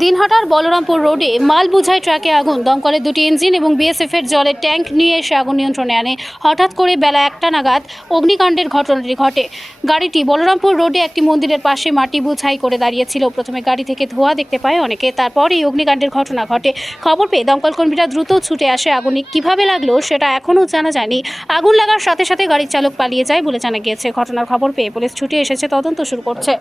দিনহাটার বলরামপুর রোডে মাল বুঝাই ট্রাকে আগুন। দমকলের দুটি ইঞ্জিন এবং বিএসএফ এর জলের ট্যাঙ্ক নিয়ে এসে আগুন নিয়ন্ত্রণে আনে। হঠাৎ করে বেলা একটা নাগাদ অগ্নিকাণ্ডের ঘটনাটি ঘটে। গাড়িটি বলরামপুর রোডে একটি মন্দিরের পাশে মাটি বুঝাই করে দাঁড়িয়েছিল। প্রথমে গাড়ি থেকে ধোঁয়া দেখতে পায় অনেকে, তারপর এই অগ্নিকাণ্ডের ঘটনা ঘটে। খবর পেয়ে দমকল কর্মীরা দ্রুত ছুটে আসে আগুনে। কীভাবে লাগল সেটা এখনও জানা যায়নি। আগুন লাগার সাথে সাথে গাড়ির চালক পালিয়ে যায় বলে জানা গিয়েছে। ঘটনার খবর পেয়ে পুলিশ ছুটে এসেছে। তদন্ত শুরু করছে।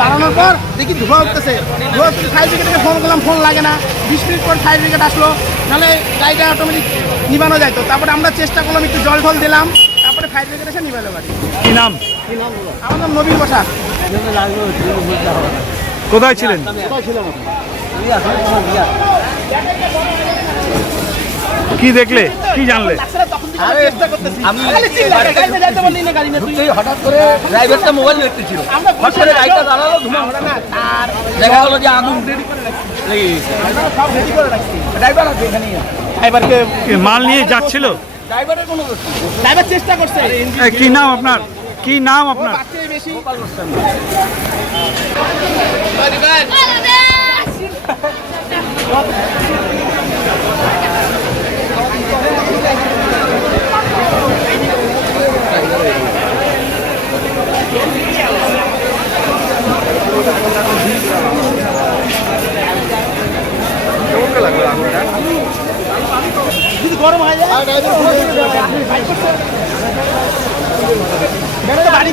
দাঁড়ানোর পর দেখি ধোঁয়া উঠতেছে। ধোঁয়া উঠতে ফায়ার ব্রিগেডকে ফোন করলাম ফোন লাগে না। বিশ মিনিট পর ফায়ার ব্রিগেড আসলো। নাহলে গাড়িটা অটোমেটিক নিবানো যাইতো তারপরে আমরা চেষ্টা করলাম একটু জল ঢল দিলাম। তারপরে ফায়ার ব্রিগেড এসে নিবালো গাড়ি কি নাম? আমার নাম নবীন বসাক কোথায় ছিলেন? কি দেখলে? কি জানলে? হঠাৎ করে ড্রাইভারটা মোবাইল দেখতেছিল হঠাৎ করে গাড়িটা দাঁড়াল ধুমা দেখা যে আগুন ড্রাইভার আছে ড্রাইভারকে মাল নিয়ে যাচ্ছিল? ড্রাইভারের কোনো ড্রাইভার চেষ্টা করছে। কি নাম আপনার? কি নাম আপনার? বেশি। গরম হয়ে যায়। বাড়ি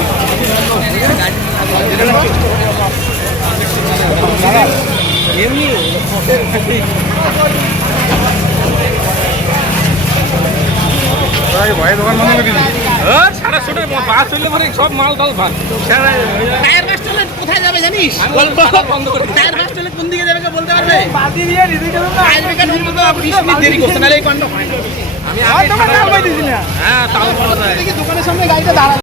বাড়ি দিয়ে দিই। প্রথমে দেখছি অল্প একটু আগুন। দেখছি তো টায়ার মাস্টার কোথায় যাবে জানিস? টায়ার মাস্টার কোন দিকে যাবে বলতে পারবে? ফায়ার ব্রিগেড হলে তো বিশ মিনিট দেরি করছে নাহলে এই কাণ্ড হয় না। দেখি দোকানের সামনে গাড়িটা দাঁড়া